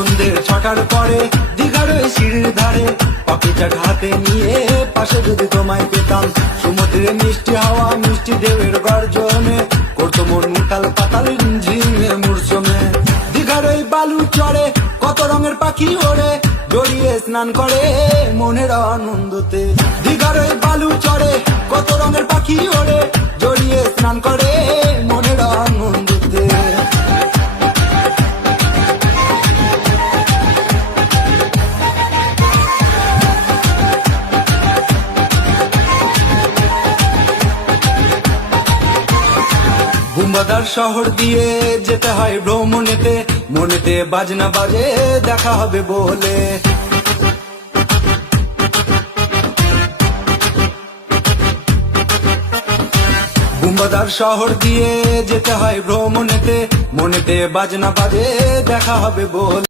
সন্ধ্যে 6টার পরে দীঘার ওই সিঁড়ির ধারে পাখি চাট হাতে নিয়ে পাশে যদি তোমায় পেতাম, সমুদ্রে মিষ্টি হাওয়া মিষ্টি ঢেউয়ের গর্জনে করতো মন উতাল পাতাল ঝিমে মূর্ছনে। দীঘার ওই বালু চড়ে কত রঙের পাখি ওড়ে, জড়িয়ে স্নান করে মনের আনন্দতে। দীঘার ওই বালু চড়ে কত রঙের পাখি ওড়ে, জড়িয়ে স্নান করে মনের আনন্দতে। বুম্বাদার শহর দিয়ে যেতে হয় ভ্রমণেতে, মনেতে বাজনা বাজে দেখা হবে বলে। বুম্বাদার শহর দিয়ে যেতে হয় ভ্রমণেতে, মনেতে বাজনা বাজে দেখা হবে বলে।